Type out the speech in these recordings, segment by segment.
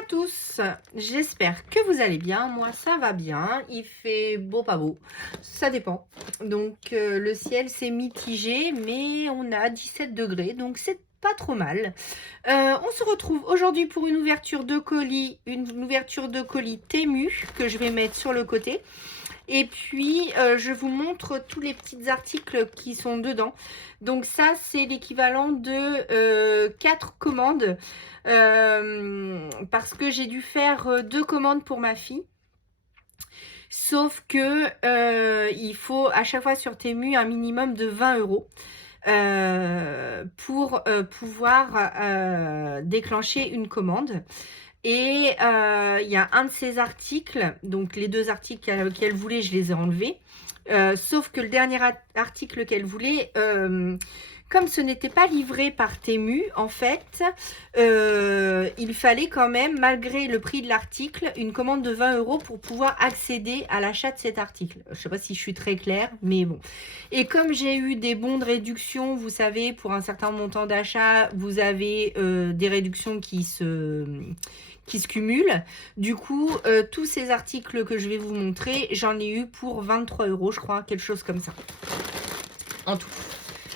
à tous, j'espère que vous allez bien, moi ça va bien, il fait beau pas beau, ça dépend. Donc le ciel c'est mitigé mais on a 17 degrés donc c'est pas trop mal. On se retrouve aujourd'hui pour une ouverture de colis Temu que je vais mettre sur le côté. Et puis, je vous montre tous les petits articles qui sont dedans. Donc ça, c'est l'équivalent de 4 commandes. Parce que j'ai dû faire 2 commandes pour ma fille. Sauf que il faut à chaque fois sur Temu un minimum de 20 € pour pouvoir déclencher une commande. Et il y a un de ces articles, donc les 2 articles qu'elle voulait, je les ai enlevés. Sauf que le dernier article qu'elle voulait, comme ce n'était pas livré par Temu, en fait, il fallait quand même, malgré le prix de l'article, une commande de 20 € pour pouvoir accéder à l'achat de cet article. Je ne sais pas si je suis très claire, mais bon. Et comme j'ai eu des bons de réduction, vous savez, pour un certain montant d'achat, vous avez des réductions qui se cumulent. Du coup, tous ces articles que je vais vous montrer, j'en ai eu pour 23 €, je crois, quelque chose comme ça. En tout.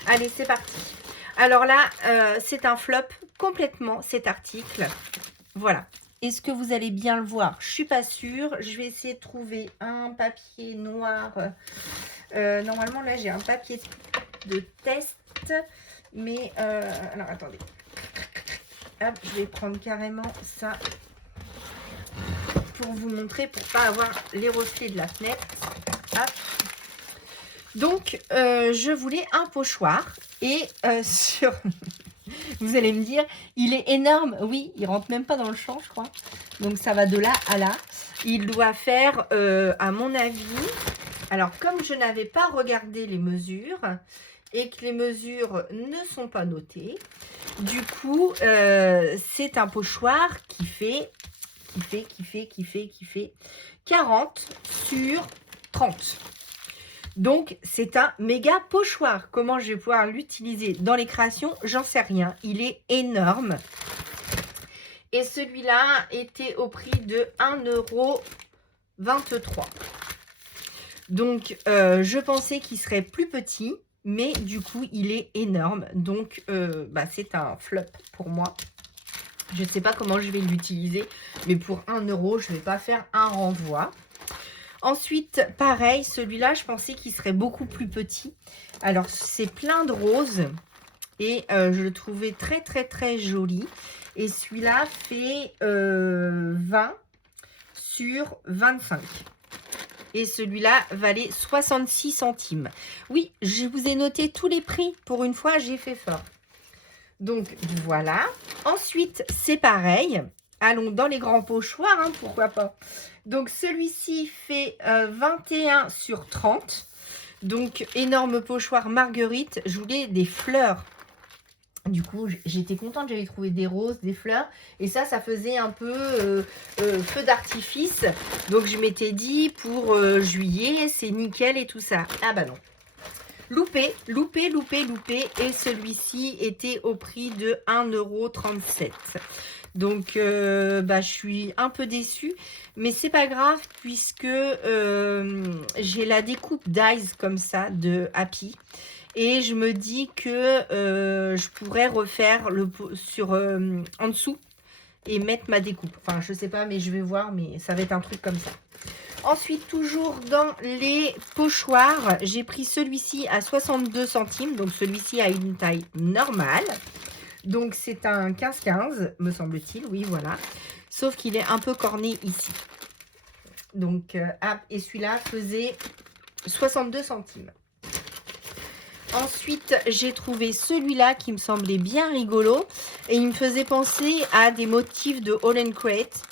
Allez, c'est parti. Alors là, c'est un flop complètement, cet article. Voilà. Est-ce que vous allez bien le voir? Je suis pas sûre. Je vais essayer de trouver un papier noir. Normalement, là, j'ai un papier de test. Mais, alors, attendez. Hop, je vais prendre carrément ça pour vous montrer, pour pas avoir les reflets de la fenêtre. Hop. Donc, je voulais un pochoir et sur... Vous allez me dire, il est énorme. Oui, il rentre même pas dans le champ, je crois. Donc, ça va de là à là. Il doit faire, à mon avis... Alors, comme je n'avais pas regardé les mesures et que les mesures ne sont pas notées, du coup, c'est un pochoir qui fait 40 sur 30. Donc, c'est un méga pochoir. Comment je vais pouvoir l'utiliser dans les créations? J'en sais rien. Il est énorme. Et celui-là était au prix de 1,23 €. Donc, je pensais qu'il serait plus petit. Mais du coup, il est énorme. Donc, c'est un flop pour moi. Je ne sais pas comment je vais l'utiliser. Mais pour 1 €, je ne vais pas faire un renvoi. Ensuite, pareil, celui-là, je pensais qu'il serait beaucoup plus petit. Alors, c'est plein de roses. Et je le trouvais très, très, très joli. Et celui-là fait 20 sur 25. Et celui-là valait 66 centimes. Oui, je vous ai noté tous les prix. Pour une fois, j'ai fait fort. Donc, voilà. Ensuite, c'est pareil. Allons dans les grands pochoirs, hein, pourquoi pas. Donc, celui-ci fait 21 sur 30. Donc, énorme pochoir Marguerite. Je voulais des fleurs. Du coup, j'étais contente, j'avais trouvé des roses, des fleurs. Et ça faisait un peu feu d'artifice. Donc, je m'étais dit, pour juillet, c'est nickel et tout ça. Ah bah non. Loupé. Et celui-ci était au prix de 1,37 €. Donc, je suis un peu déçue. Mais c'est pas grave puisque j'ai la découpe d'Eyes comme ça de Happy. Et je me dis que je pourrais refaire en dessous et mettre ma découpe. Enfin, je sais pas, mais je vais voir. Mais ça va être un truc comme ça. Ensuite, toujours dans les pochoirs, j'ai pris celui-ci à 62 centimes. Donc, celui-ci a une taille normale. Donc, c'est un 15-15, me semble-t-il. Oui, voilà. Sauf qu'il est un peu corné ici. Donc, et celui-là faisait 62 centimes. Ensuite, j'ai trouvé celui-là qui me semblait bien rigolo. Et il me faisait penser à des motifs de All & Crate.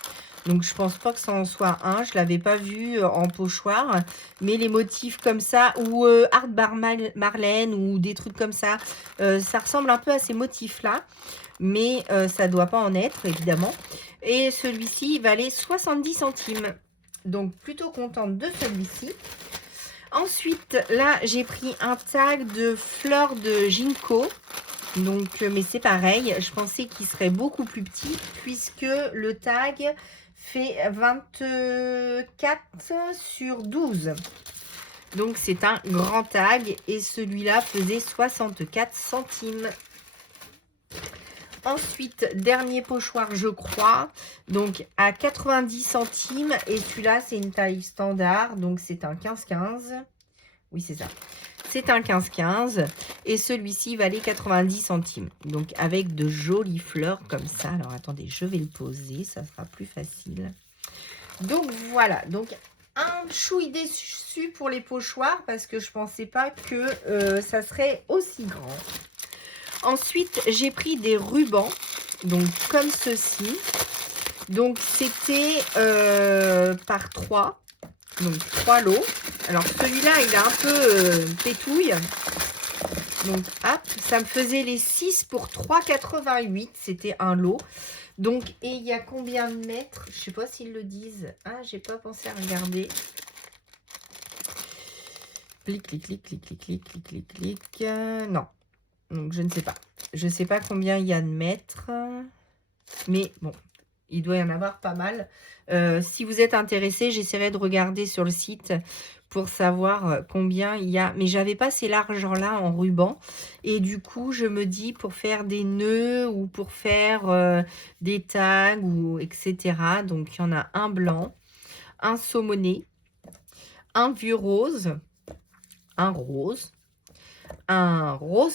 Donc, je pense pas que ça en soit un. Je l'avais pas vu en pochoir. Mais les motifs comme ça, ou Art Bar Marlène, ou des trucs comme ça, ça ressemble un peu à ces motifs-là. Mais ça doit pas en être, évidemment. Et celui-ci valait 70 centimes. Donc, plutôt contente de celui-ci. Ensuite, là, j'ai pris un tag de fleurs de ginkgo. Donc, mais c'est pareil, je pensais qu'il serait beaucoup plus petit puisque le tag fait 24 sur 12. Donc, c'est un grand tag et celui-là faisait 64 centimes. Ensuite, dernier pochoir, je crois, donc à 90 centimes. Et celui-là, c'est une taille standard, donc c'est un 15-15. Oui, c'est ça. C'est un 15-15 et celui-ci valait 90 centimes. Donc, avec de jolies fleurs comme ça. Alors, attendez, je vais le poser, ça sera plus facile. Donc, voilà. Donc, un chouï déçu pour les pochoirs parce que je ne pensais pas que ça serait aussi grand. Ensuite, j'ai pris des rubans, donc comme ceci. Donc, c'était par 3. Donc, 3 lots. Alors, celui-là, il est un peu pétouille. Donc, hop, ça me faisait les 6 pour 3,88. C'était un lot. Donc, et il y a combien de mètres? Je ne sais pas s'ils le disent. Ah, j'ai pas pensé à regarder. Clic, clic, clic, clic, clic, clic, clic, clic, clic. Non. Donc, je ne sais pas. Je ne sais pas combien il y a de mètres. Mais bon, il doit y en avoir pas mal. Si vous êtes intéressé, j'essaierai de regarder sur le site pour savoir combien il y a. Mais j'avais pas ces largeurs-là en ruban. Et du coup, je me dis pour faire des nœuds ou pour faire des tags ou etc. Donc, il y en a un blanc, un saumoné, un vieux rose, un rose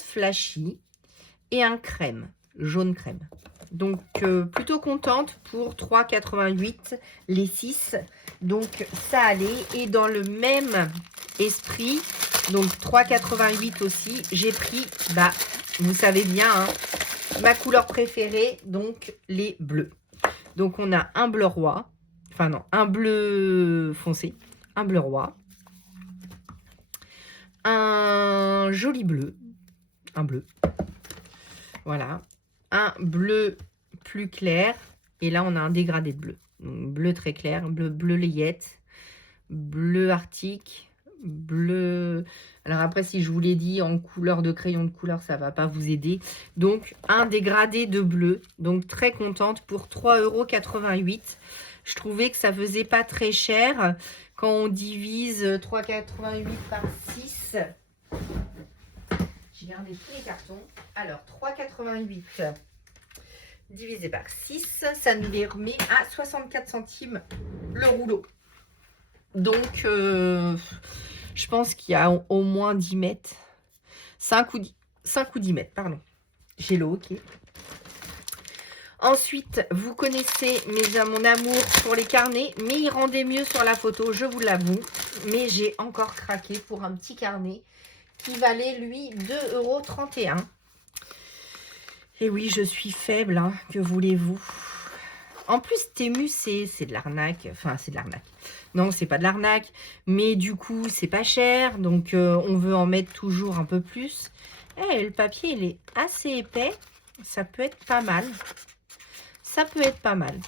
flashy et un crème, jaune crème. Donc, plutôt contente pour 3,88 les 6. Donc, ça allait. Et dans le même esprit, donc 3,88 aussi, j'ai pris, bah, vous savez bien, hein, ma couleur préférée, donc les bleus. Donc, on a un bleu roi, enfin non, un bleu foncé, un bleu roi, un joli bleu, un bleu, voilà, un bleu plus clair et là on a un dégradé de bleu. Donc, bleu très clair, bleu layette, bleu arctique, bleu. Alors après, si je vous l'ai dit en couleur de crayon de couleur, ça va pas vous aider. Donc un dégradé de bleu. Donc très contente pour 3,88 €. Je trouvais que ça faisait pas très cher quand on divise 3,88 par 6. J'ai gardé tous les cartons. Alors, 3,88 divisé par 6, ça nous les remet à 64 centimes le rouleau. Donc, je pense qu'il y a au moins 10 mètres. 5 ou 10 mètres, pardon. J'ai le OK. Ensuite, vous connaissez mon amour pour les carnets, mais il rendait mieux sur la photo, je vous l'avoue. Mais j'ai encore craqué pour un petit carnet qui valait, lui, 2,31 €. Et oui, je suis faible, hein, que voulez-vous? En plus, Temu, c'est de l'arnaque. Enfin, c'est de l'arnaque. Non, c'est pas de l'arnaque. Mais du coup, c'est pas cher. Donc, on veut en mettre toujours un peu plus. Et le papier, il est assez épais. Ça peut être pas mal. Ça peut être pas mal.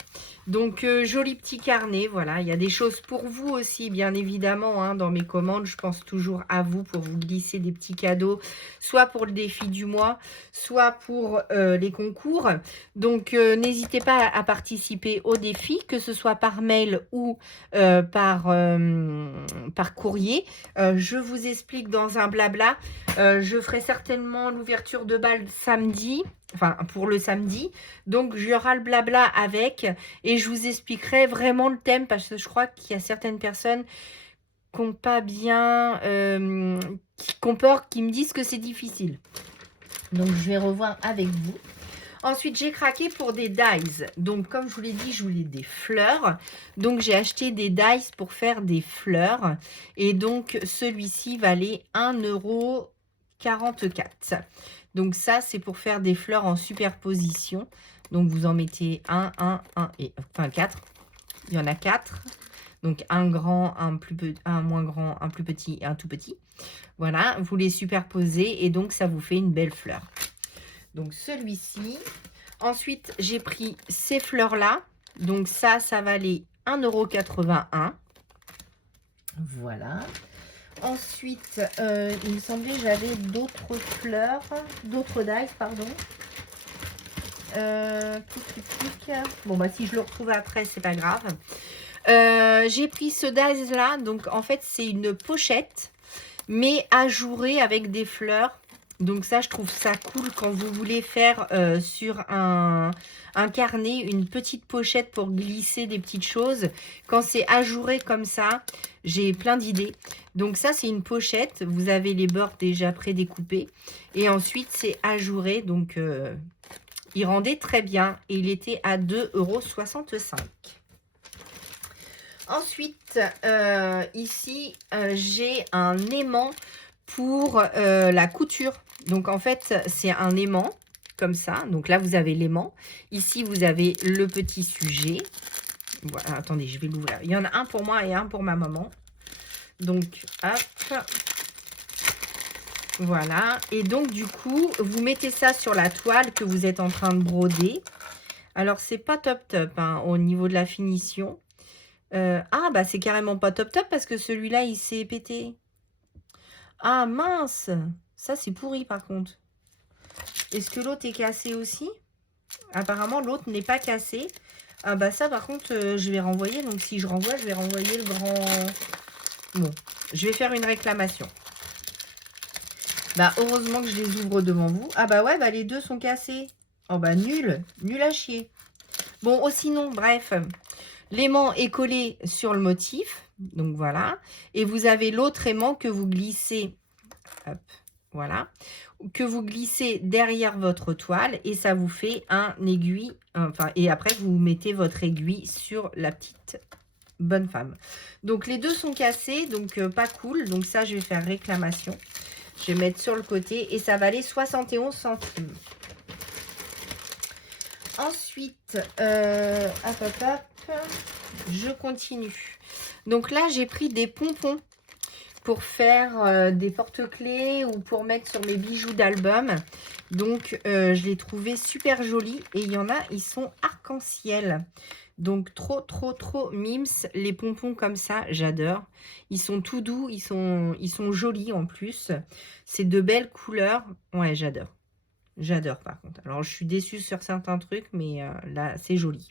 Donc, joli petit carnet, voilà. Il y a des choses pour vous aussi, bien évidemment, hein, dans mes commandes. Je pense toujours à vous pour vous glisser des petits cadeaux, soit pour le défi du mois, soit pour les concours. Donc, n'hésitez pas à participer au défi, que ce soit par mail ou par courrier. Je vous explique dans un blabla. Je ferai certainement l'ouverture de balle samedi. Enfin, pour le samedi. Donc, il y aura le blabla avec. Et je vous expliquerai vraiment le thème. Parce que je crois qu'il y a certaines personnes qui n'ont pas bien... qui me disent que c'est difficile. Donc, je vais revoir avec vous. Ensuite, j'ai craqué pour des dies. Donc, comme je vous l'ai dit, je voulais des fleurs. Donc, j'ai acheté des dies pour faire des fleurs. Et donc, celui-ci valait 1,44 €. Donc ça, c'est pour faire des fleurs en superposition. Donc vous en mettez 1 et enfin 4. Il y en a 4. Donc un grand, un moins grand, un plus petit et un tout petit. Voilà, vous les superposez et donc ça vous fait une belle fleur. Donc celui-ci. Ensuite, j'ai pris ces fleurs-là. Donc ça valait 1,81 €. Voilà. Ensuite, il me semblait que j'avais d'autres fleurs, d'autres dies, pardon. Bon, bah si je le retrouve après, c'est pas grave. J'ai pris ce dies là, donc en fait c'est une pochette, mais ajourée avec des fleurs. Donc ça, je trouve ça cool quand vous voulez faire sur un carnet une petite pochette pour glisser des petites choses. Quand c'est ajouré comme ça, j'ai plein d'idées. Donc ça, c'est une pochette. Vous avez les bords déjà prédécoupés. Et ensuite, c'est ajouré. Donc, il rendait très bien. Et il était à 2,65 €. Ensuite, ici, j'ai un aimant pour la couture. Donc, en fait, c'est un aimant comme ça. Donc là, vous avez l'aimant. Ici, vous avez le petit sujet. Voilà, attendez, je vais l'ouvrir. Il y en a un pour moi et un pour ma maman. Donc, hop. Voilà. Et donc, du coup, vous mettez ça sur la toile que vous êtes en train de broder. Alors, c'est pas top top hein, au niveau de la finition. Ah, bah c'est carrément pas top top parce que celui-là, il s'est pété. Ah, mince! Ça, c'est pourri, par contre. Est-ce que l'autre est cassé aussi? Apparemment, l'autre n'est pas cassé. Ah, bah ça, par contre, je vais renvoyer. Donc, si je renvoie, je vais renvoyer le grand... Bon, je vais faire une réclamation. Bah, heureusement que je les ouvre devant vous. Ah, bah ouais, bah les deux sont cassés. Oh, bah nul. Nul à chier. Bon, oh, sinon, bref... L'aimant est collé sur le motif, donc voilà. Et vous avez l'autre aimant que vous glissez, hop, voilà, que vous glissez derrière votre toile et ça vous fait un aiguille. Enfin, et après vous mettez votre aiguille sur la petite bonne femme. Donc les deux sont cassés, donc pas cool. Donc ça, je vais faire réclamation. Je vais mettre sur le côté et ça valait 71 centimes. Ensuite, hop, je continue. Donc là, j'ai pris des pompons pour faire des porte-clés ou pour mettre sur mes bijoux d'album. Donc, je les trouvais super jolis. Et il y en a, ils sont arc-en-ciel. Donc, trop mimes. Les pompons comme ça, j'adore. Ils sont tout doux, ils sont jolis en plus. C'est de belles couleurs. Ouais, j'adore. J'adore par contre. Alors, je suis déçue sur certains trucs, mais là, c'est joli.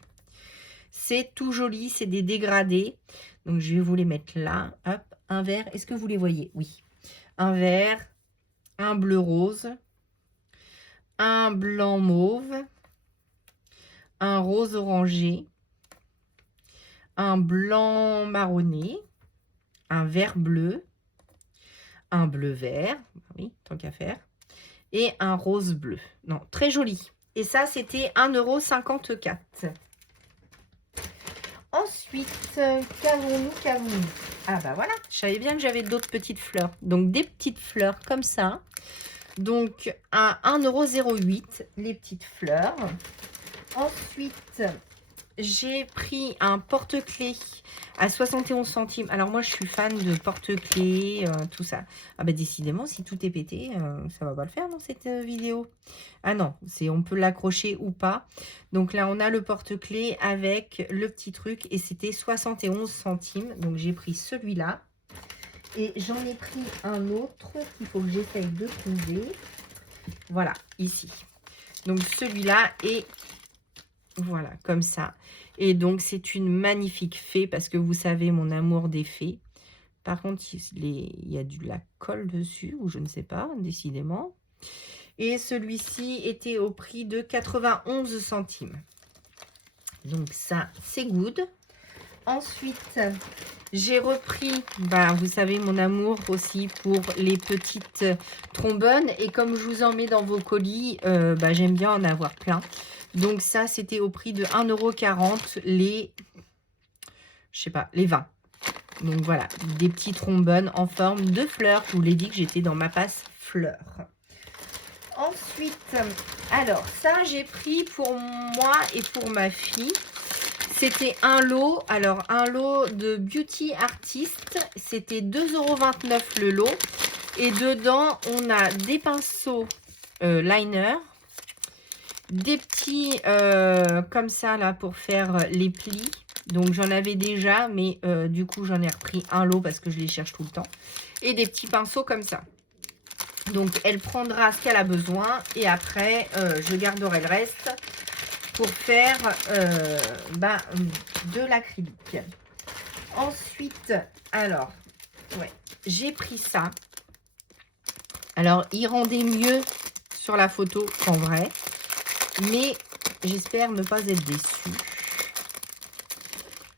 C'est tout joli, c'est des dégradés. Donc, je vais vous les mettre là. Hop, un vert. Est-ce que vous les voyez? Oui. Un vert, un bleu rose, un blanc mauve, un rose orangé, un blanc marronné, un vert bleu, un bleu vert, oui, tant qu'à faire, et un rose bleu. Non, très joli. Et ça, c'était 1,54 €. Ensuite, qu'avons-nous? Ah bah voilà, je savais bien que j'avais d'autres petites fleurs. Donc, des petites fleurs comme ça. Donc, à 1,08 €, les petites fleurs. Ensuite, j'ai pris un porte-clés à 71 centimes. Alors, moi, je suis fan de porte-clés, tout ça. Ah bah décidément, si tout est pété, ça va pas le faire dans cette vidéo. Ah non, on peut l'accrocher ou pas. Donc là, on a le porte-clés avec le petit truc et c'était 71 centimes. Donc, j'ai pris celui-là. Et j'en ai pris un autre qu'il faut que j'essaye de trouver. Voilà, ici. Donc, celui-là est... Voilà, comme ça. Et donc, c'est une magnifique fée parce que vous savez mon amour des fées. Par contre, il y a de la colle dessus ou je ne sais pas, décidément. Et celui-ci était au prix de 91 centimes. Donc, ça, c'est good. Ensuite, j'ai repris, vous savez, mon amour aussi pour les petites trombones. Et comme je vous en mets dans vos colis, j'aime bien en avoir plein. Donc ça, c'était au prix de 1,40 € les, je sais pas, les 20. Donc voilà, des petits trombones en forme de fleurs. Je vous l'ai dit que j'étais dans ma passe fleurs. Ensuite, alors ça, j'ai pris pour moi et pour ma fille. C'était un lot, alors un lot de Beauty Artist. C'était 2,29 € le lot. Et dedans, on a des pinceaux liner. Des petits comme ça là pour faire les plis. Donc j'en avais déjà, mais du coup j'en ai repris un lot parce que je les cherche tout le temps. Et des petits pinceaux comme ça. Donc elle prendra ce qu'elle a besoin et après je garderai le reste pour faire de l'acrylique. Ensuite, alors, ouais, j'ai pris ça. Alors, il rendait mieux sur la photo qu'en vrai, mais j'espère ne pas être déçue.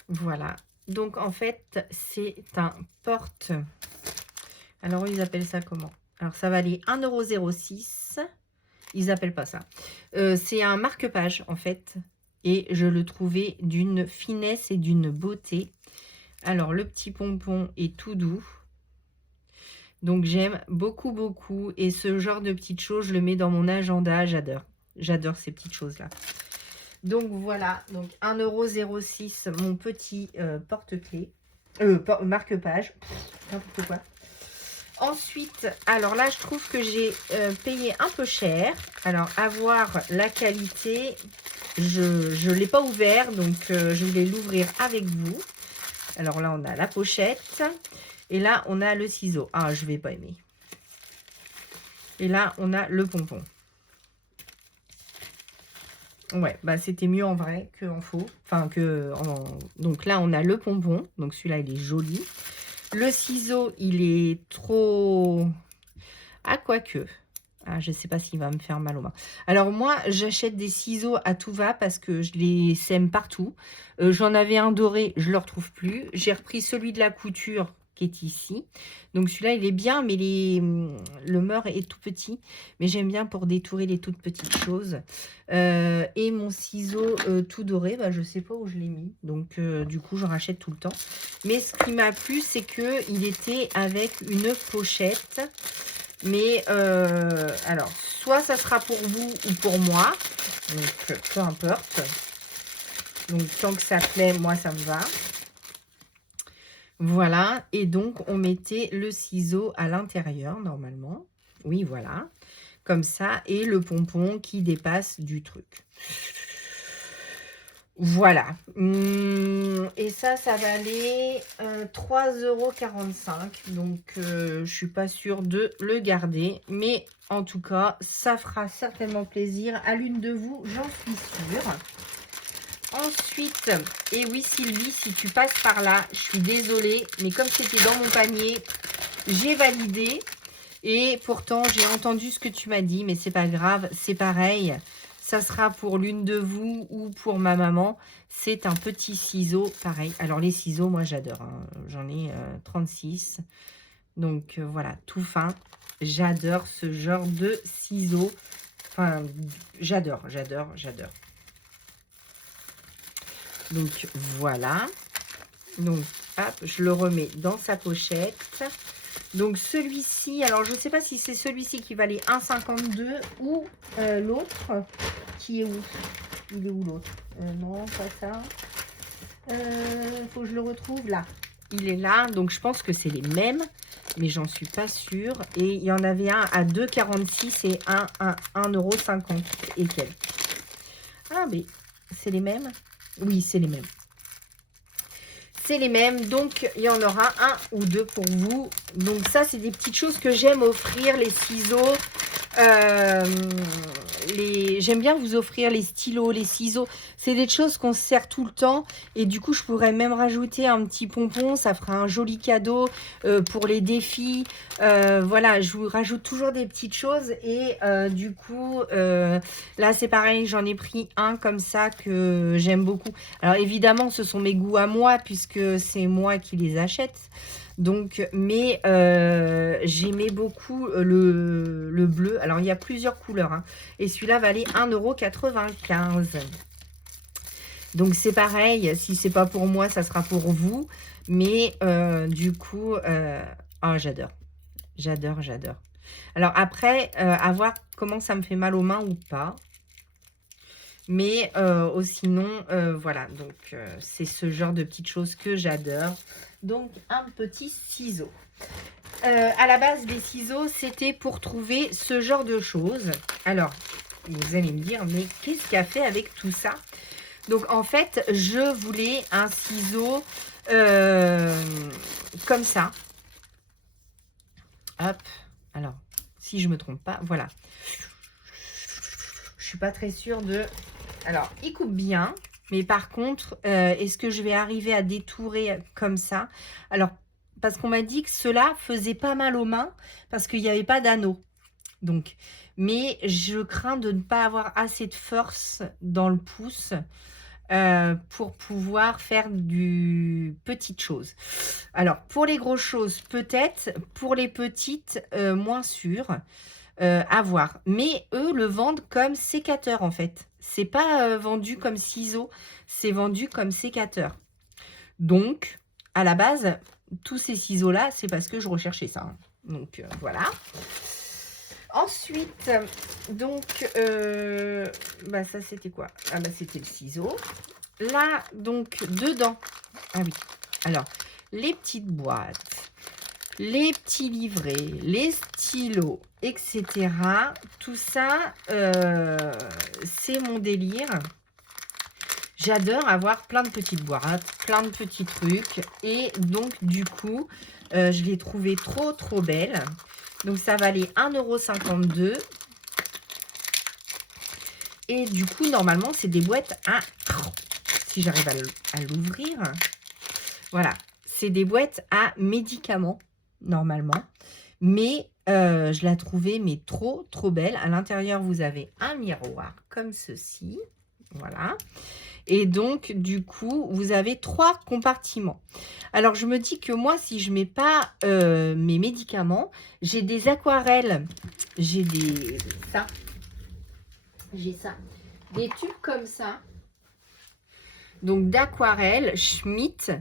Voilà. Donc, en fait, c'est un porte... Alors, ils appellent ça comment? Alors, ça valait 1,06 €. Ils appellent pas ça. C'est un marque-page, en fait. Et je le trouvais d'une finesse et d'une beauté. Alors, le petit pompon est tout doux. Donc, j'aime beaucoup, beaucoup. Et ce genre de petites choses, je le mets dans mon agenda. J'adore. J'adore ces petites choses-là. Donc, voilà. Donc, 1,06 €, mon petit porte-clés. Marque-page. N'importe quoi. Ensuite, alors là, je trouve que j'ai payé un peu cher. Alors, avoir la qualité, je ne l'ai pas ouvert. Donc, je voulais l'ouvrir avec vous. Alors là, on a la pochette. Et là, on a le ciseau. Ah, je vais pas aimer. Et là, on a le pompon. Ouais, bah c'était mieux en vrai qu'en faux. Enfin, donc là, on a le pompon. Donc celui-là, il est joli. Le ciseau, il est trop... Ah, quoique. Ah, je ne sais pas s'il va me faire mal aux mains. Alors moi, j'achète des ciseaux à tout va parce que je les sème partout. J'en avais un doré, je ne le retrouve plus. J'ai repris celui de la couture qui est ici. Donc celui-là, il est bien, mais le meur est tout petit. Mais j'aime bien pour détourer les toutes petites choses. Et mon ciseau tout doré, bah, je ne sais pas où je l'ai mis. Donc du coup, j'en rachète tout le temps. Mais ce qui m'a plu, c'est qu'il était avec une pochette. Mais alors, soit ça sera pour vous ou pour moi. Donc, peu importe. Donc, tant que ça plaît, moi, ça me va. Voilà. Et donc, on mettait le ciseau à l'intérieur, normalement. Oui, voilà. Comme ça. Et le pompon qui dépasse du truc. Voilà. Et ça valait 3,45 €. Donc, je ne suis pas sûre de le garder. Mais en tout cas, ça fera certainement plaisir à l'une de vous, j'en suis sûre. Ensuite, et oui Sylvie, si tu passes par là, je suis désolée. Mais comme c'était dans mon panier, j'ai validé. Et pourtant, j'ai entendu ce que tu m'as dit. Mais c'est pas grave, c'est pareil. Ça sera pour l'une de vous ou pour ma maman. C'est un petit ciseau, pareil. Alors, les ciseaux, moi, j'adore. Hein. J'en ai 36. Donc, voilà, tout fin. J'adore ce genre de ciseaux. Enfin, j'adore, j'adore, j'adore. Donc, voilà. Donc, hop, je le remets dans sa pochette. Donc, celui-ci, alors, je ne sais pas si c'est celui-ci qui valait 1,52 ou l'autre. Qui est où? Il est où l'autre? Non, pas ça. Faut que je le retrouve là. Il est là, donc je pense que c'est les mêmes, mais j'en suis pas sûre. Et il y en avait un à 2,46 et un à 1,50 € et quelques. Ah, mais c'est les mêmes? Oui, c'est les mêmes. C'est les mêmes, donc il y en aura un ou deux pour vous. Donc ça, c'est des petites choses que j'aime offrir, les ciseaux. J'aime bien vous offrir les stylos, les ciseaux. C'est des choses qu'on se sert tout le temps. Et du coup, je pourrais même rajouter un petit pompon. Ça fera un joli cadeau pour les défis. Voilà, je vous rajoute toujours des petites choses. Et du coup, là, c'est pareil. J'en ai pris un comme ça que j'aime beaucoup. Alors, évidemment, ce sont mes goûts à moi puisque c'est moi qui les achète. Donc, mais j'aimais beaucoup le bleu. Alors, il y a plusieurs couleurs. Hein, et celui-là valait 1,95 €. Donc, c'est pareil. Si c'est pas pour moi, ça sera pour vous. Mais du coup, oh, j'adore. J'adore, j'adore. Alors, après, à voir comment ça me fait mal aux mains ou pas. Mais sinon, voilà. Donc, c'est ce genre de petites choses que j'adore. Donc, un petit ciseau. À la base, les ciseaux, c'était pour trouver ce genre de choses. Alors, vous allez me dire, mais qu'est-ce qu'il a fait avec tout ça? Donc, en fait, je voulais un ciseau comme ça. Hop. Alors, si je me trompe pas, voilà. Je suis pas très sûre de... Alors, il coupe bien. Mais par contre, est-ce que je vais arriver à détourer comme ça? Alors, parce qu'on m'a dit que cela faisait pas mal aux mains parce qu'il n'y avait pas d'anneau. Donc, mais je crains de ne pas avoir assez de force dans le pouce pour pouvoir faire du petites choses. Alors, pour les grosses choses, peut-être. Pour les petites, moins sûr. À voir. Mais eux le vendent comme sécateur en fait. C'est pas vendu comme ciseaux, c'est vendu comme sécateur. Donc, à la base, tous ces ciseaux-là, c'est parce que je recherchais ça. Hein. Donc, voilà. Ensuite, donc, bah ça c'était quoi? Ah bah c'était le ciseau. Là, donc, dedans. Ah oui. Alors, les petites boîtes, les petits livrets, les stylos, etc. Tout ça, c'est mon délire. J'adore avoir plein de petites boîtes, plein de petits trucs. Et donc, du coup, je l'ai trouvé trop belle. Donc, ça valait 1,52 €. Et du coup, normalement, c'est des boîtes à... Si j'arrive à l'ouvrir. Voilà. C'est des boîtes à médicaments, normalement. Mais je la trouvais mais trop belle. À l'intérieur, vous avez un miroir comme ceci. Voilà. Et donc, du coup, vous avez 3 compartiments. Alors, je me dis que moi, si je ne mets pas mes médicaments, j'ai des aquarelles. J'ai des... ça. J'ai ça. Des tubes comme ça. Donc, d'aquarelle, Schmidt,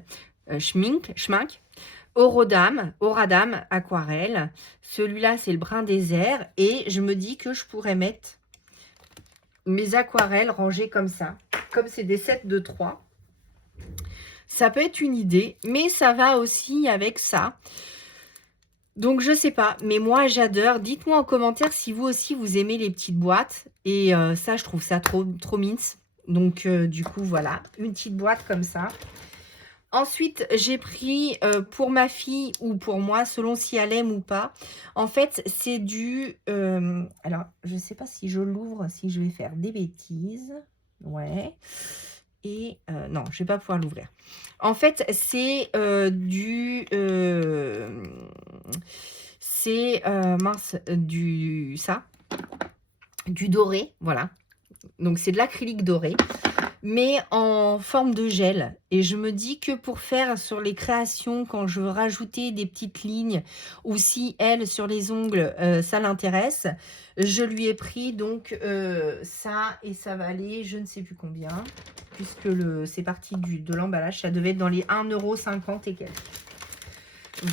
Schmink, Oradam, aquarelle. Celui-là, c'est le brun désert. Et je me dis que je pourrais mettre mes aquarelles rangées comme ça. Comme c'est des sets de 3. Ça peut être une idée, mais ça va aussi avec ça. Donc, je sais pas. Mais moi, j'adore. Dites-moi en commentaire si vous aussi, vous aimez les petites boîtes. Et ça, je trouve ça trop mince. Donc, du coup, voilà. Une petite boîte comme ça. Ensuite, j'ai pris pour ma fille ou pour moi, selon si elle aime ou pas. En fait, c'est du... alors, je ne sais pas si je l'ouvre, si je vais faire des bêtises. Ouais. Et non, je ne vais pas pouvoir l'ouvrir. En fait, c'est du... c'est, mince, du... ça. Du doré, voilà. Donc, c'est de l'acrylique doré, mais en forme de gel. Et je me dis que pour faire sur les créations, quand je veux rajouter des petites lignes, ou si elle, sur les ongles, ça l'intéresse, je lui ai pris donc ça, et ça va aller, je ne sais plus combien, puisque c'est parti de l'emballage, ça devait être dans les 1,50 € et quelques.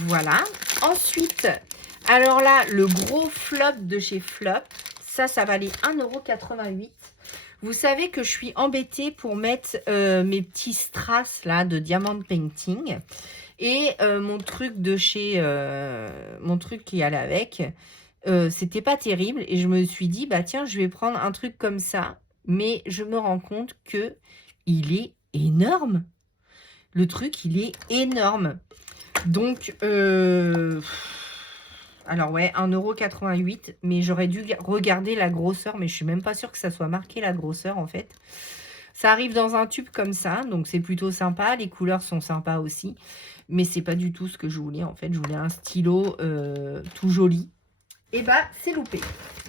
Voilà. Ensuite, alors là, le gros flop de chez Flop, ça valait 1,88 €. Vous savez que je suis embêtée pour mettre mes petits strass là de diamond painting et mon truc de chez mon truc qui allait avec, c'était pas terrible et je me suis dit bah tiens je vais prendre un truc comme ça, mais je me rends compte que il est énorme. Le truc il est énorme. Donc alors ouais, 1,88 €, mais j'aurais dû regarder la grosseur, mais je suis même pas sûre que ça soit marqué la grosseur en fait. Ça arrive dans un tube comme ça, donc c'est plutôt sympa. Les couleurs sont sympas aussi, mais c'est pas du tout ce que je voulais en fait. Je voulais un stylo tout joli. Et bah c'est loupé.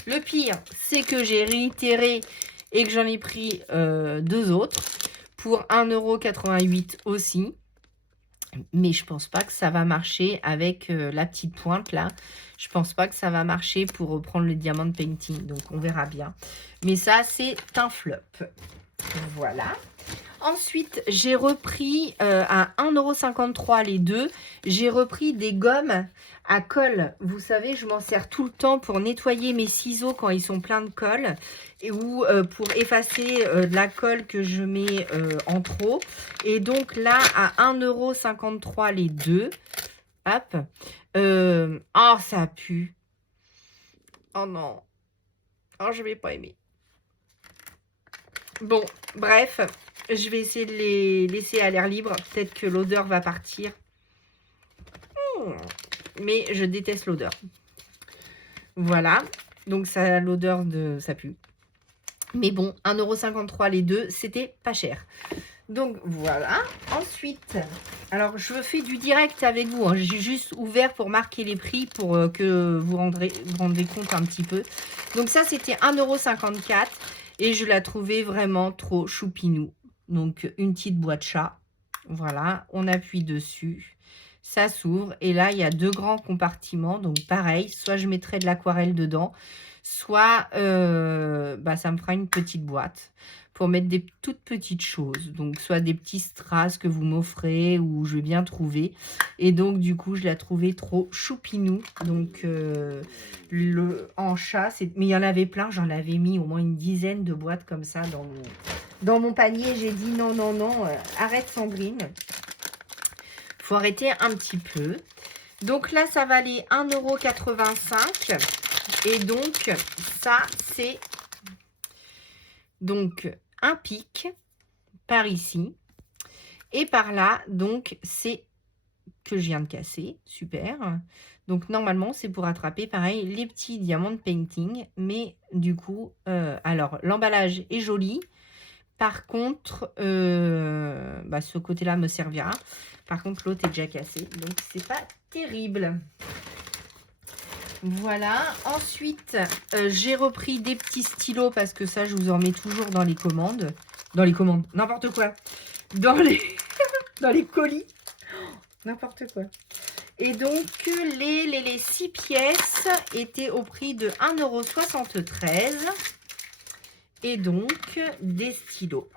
Le pire, c'est que j'ai réitéré et que j'en ai pris 2 autres pour 1,88 € aussi. Mais je pense pas que ça va marcher avec la petite pointe là. Je pense pas que ça va marcher pour reprendre le diamond painting. Donc on verra bien. Mais ça c'est un flop. Voilà. Ensuite j'ai repris à 1,53 € les deux. J'ai repris des gommes à colle. Vous savez, je m'en sers tout le temps pour nettoyer mes ciseaux quand ils sont pleins de colle. Ou pour effacer de la colle que je mets en trop. Et donc là, à 1,53 € les deux. Hop. Oh, ça pue. Oh non. Oh, je vais pas aimer. Bon, bref. Je vais essayer de les laisser à l'air libre. Peut-être que l'odeur va partir. Mais je déteste l'odeur. Voilà. Donc, ça a l'odeur de... ça pue. Mais bon, 1,53 € les deux, c'était pas cher. Donc, voilà. Ensuite, alors, je fais du direct avec vous. Hein. J'ai juste ouvert pour marquer les prix pour que vous rendez compte un petit peu. Donc, ça, c'était 1,54 € et je la trouvais vraiment trop choupinou. Donc, une petite boîte chat. Voilà, on appuie dessus. Ça s'ouvre et là, il y a 2 grands compartiments. Donc, pareil, soit je mettrai de l'aquarelle dedans, soit ça me fera une petite boîte pour mettre des toutes petites choses. Donc, soit des petits strass que vous m'offrez ou je vais bien trouver. Et donc, du coup, je la trouvais trop choupinou. Donc, en chat, mais il y en avait plein. J'en avais mis au moins une dizaine de boîtes comme ça dans mon panier. J'ai dit non, non, non, arrête Sandrine. Faut arrêter un petit peu. Donc là, ça valait 1,85 €. Et donc, ça, c'est donc un pic par ici. Et par là, donc, c'est que je viens de casser. Super. Donc, normalement, c'est pour attraper, pareil, les petits diamants de painting. Mais du coup, alors, l'emballage est joli. Par contre, ce côté-là me servira. Par contre, l'autre est déjà cassé. Donc, c'est pas terrible. Voilà. Ensuite, j'ai repris des petits stylos parce que ça, je vous en mets toujours dans les commandes. Dans les commandes, n'importe quoi. Dans les, dans les colis. N'importe quoi. Et donc, les 6 pièces étaient au prix de 1,73 €. Et donc, des stylos.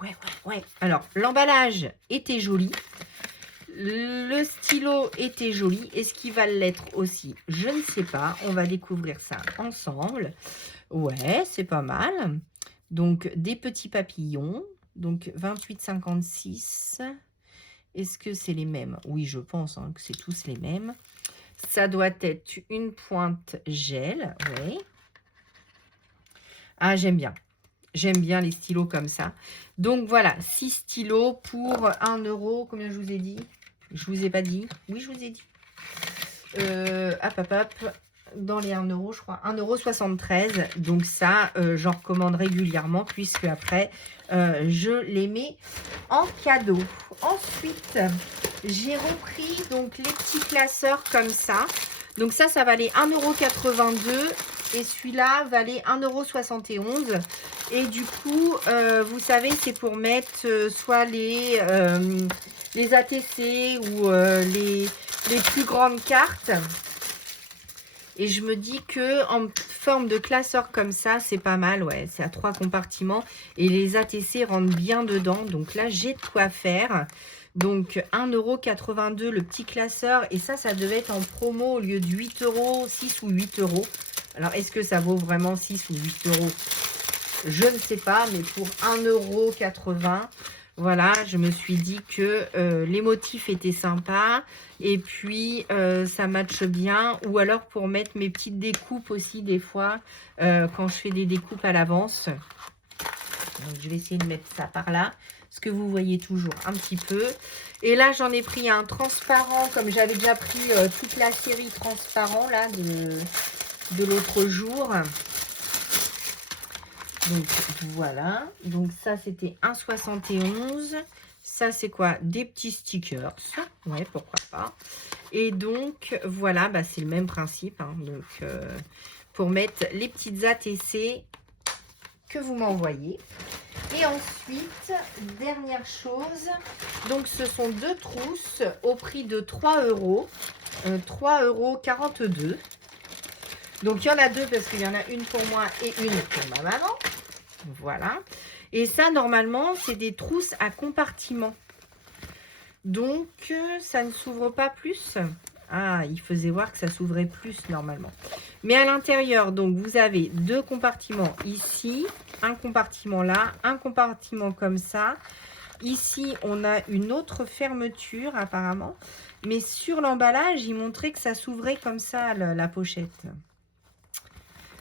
Ouais. Alors, l'emballage était joli. Le stylo était joli. Est-ce qu'il va l'être aussi? Je ne sais pas. On va découvrir ça ensemble. Ouais, c'est pas mal. Donc, des petits papillons. Donc, 28,56 €. Est-ce que c'est les mêmes? Oui, je pense que c'est tous les mêmes. Ça doit être une pointe gel. Oui. Ah, j'aime bien. J'aime bien les stylos comme ça. Donc, voilà, 6 stylos pour 1 €. Combien je vous ai dit? Je vous ai pas dit. Oui, je vous ai dit. Hop. Dans les 1 €, je crois. 1,73 €. Donc, ça, j'en recommande régulièrement puisque après, je les mets en cadeau. Ensuite, j'ai repris donc les petits classeurs comme ça. Donc, ça valait 1,82 € et celui-là valait 1,71 €. Et du coup, vous savez, c'est pour mettre soit les ATC ou les plus grandes cartes. Et je me dis que en forme de classeur comme ça, c'est pas mal. Ouais, c'est à 3 compartiments. Et les ATC rentrent bien dedans. Donc là, j'ai de quoi faire. Donc 1,82 € le petit classeur. Et ça devait être en promo au lieu de 8 €, 6 ou 8 €. Alors, est-ce que ça vaut vraiment 6 ou 8 €? Je ne sais pas, mais pour 1,80 €, voilà, je me suis dit que les motifs étaient sympas. Et puis, ça matche bien. Ou alors pour mettre mes petites découpes aussi, des fois, quand je fais des découpes à l'avance. Donc, je vais essayer de mettre ça par là. Parce que vous voyez toujours un petit peu. Et là, j'en ai pris un transparent, comme j'avais déjà pris toute la série transparent, là, de l'autre jour. Donc, voilà. Donc, ça, c'était 1,71 €. Ça, c'est quoi? Des petits stickers. Ouais, pourquoi pas. Et donc, voilà, c'est le même principe. Donc, pour mettre les petites ATC que vous m'envoyez. Et ensuite, dernière chose. Donc, ce sont 2 trousses au prix de 3 €. 3,42 €. Donc, il y en a 2 parce qu'il y en a une pour moi et une pour ma maman. Voilà. Et ça, normalement, c'est des trousses à compartiments. Donc, ça ne s'ouvre pas plus. Ah, il faisait voir que ça s'ouvrait plus normalement. Mais à l'intérieur, donc, vous avez 2 compartiments ici, un compartiment là, un compartiment comme ça. Ici, on a une autre fermeture apparemment. Mais sur l'emballage, il montrait que ça s'ouvrait comme ça, la pochette.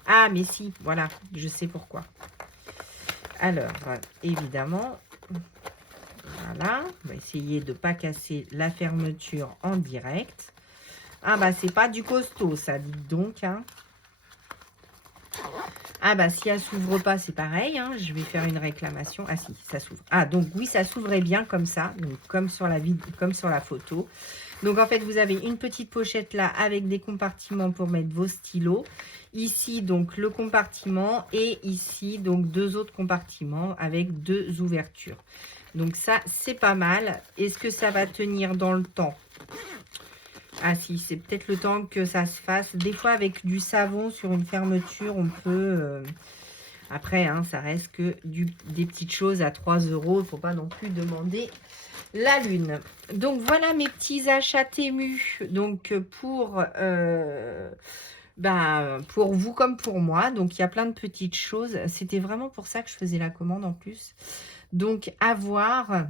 Ah, mais si, voilà, je sais pourquoi. Alors, évidemment, Voilà, on va essayer de ne pas casser la fermeture en direct. Ah bah c'est pas du costaud ça, dites donc. Hein. Ah bah si elle s'ouvre pas, c'est pareil. Hein. Je vais faire une réclamation. Ah si, ça s'ouvre. Ah donc oui, ça s'ouvrait bien comme ça, donc comme sur la vidéo, comme sur la photo. Donc en fait, vous avez une petite pochette là avec des compartiments pour mettre vos stylos. Ici donc le compartiment et ici donc 2 autres compartiments avec 2 ouvertures. Donc ça, c'est pas mal. Est-ce que ça va tenir dans le temps? Ah si, c'est peut-être le temps que ça se fasse. Des fois, avec du savon sur une fermeture, on peut... Après, hein, ça reste que des petites choses à 3 €. Il ne faut pas non plus demander la lune. Donc, voilà mes petits achats Temu. Donc, pour vous comme pour moi. Donc, il y a plein de petites choses. C'était vraiment pour ça que je faisais la commande en plus. Donc, à voir.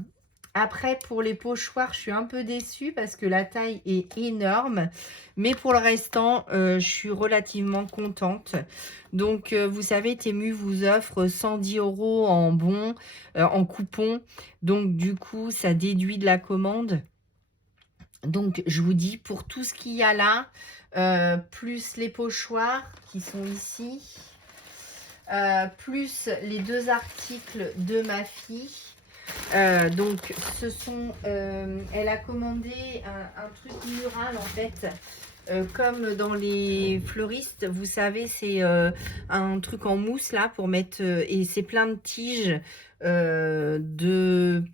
Après, pour les pochoirs, je suis un peu déçue parce que la taille est énorme. Mais pour le restant, je suis relativement contente. Donc, vous savez, Temu vous offre 110 € en bon, en coupon. Donc, du coup, ça déduit de la commande. Donc, je vous dis, pour tout ce qu'il y a là, plus les pochoirs qui sont ici, plus les 2 articles de ma fille. Donc, ce sont, elle a commandé un truc mural en fait, comme dans les fleuristes, vous savez, c'est un truc en mousse là pour mettre, et c'est plein de tiges de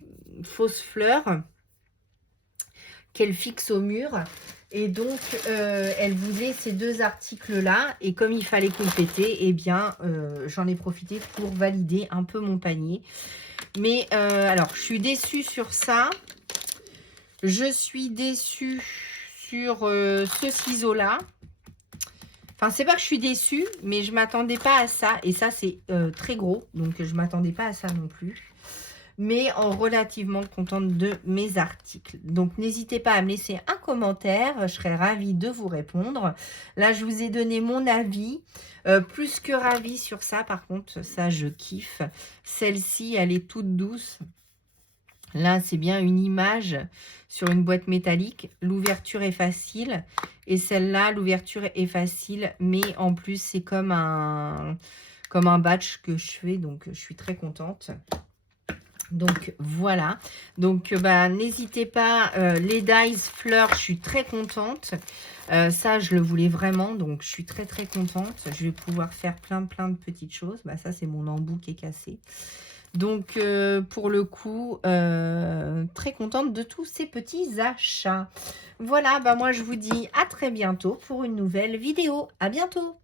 fausses fleurs qu'elle fixe au mur. Et donc, elle voulait ces 2 articles-là. Et comme il fallait compléter, eh bien, j'en ai profité pour valider un peu mon panier. Mais alors, je suis déçue sur ça. Je suis déçue sur ce ciseau-là. Enfin, c'est pas que je suis déçue, mais je m'attendais pas à ça. Et ça, c'est très gros. Donc, je m'attendais pas à ça non plus. Mais relativement contente de mes articles. Donc, n'hésitez pas à me laisser un commentaire. Je serais ravie de vous répondre. Là, je vous ai donné mon avis. Plus que ravie sur ça. Par contre, ça, je kiffe. Celle-ci, elle est toute douce. Là, c'est bien une image sur une boîte métallique. L'ouverture est facile. Et celle-là, l'ouverture est facile. Mais en plus, c'est comme un badge que je fais. Donc, je suis très contente. Donc, voilà. Donc, n'hésitez pas. Les dies fleurs, je suis très contente. Ça, je le voulais vraiment. Donc, je suis très, très contente. Je vais pouvoir faire plein de petites choses. Ça, c'est mon embout qui est cassé. Donc, pour le coup, très contente de tous ces petits achats. Voilà, moi, je vous dis à très bientôt pour une nouvelle vidéo. À bientôt!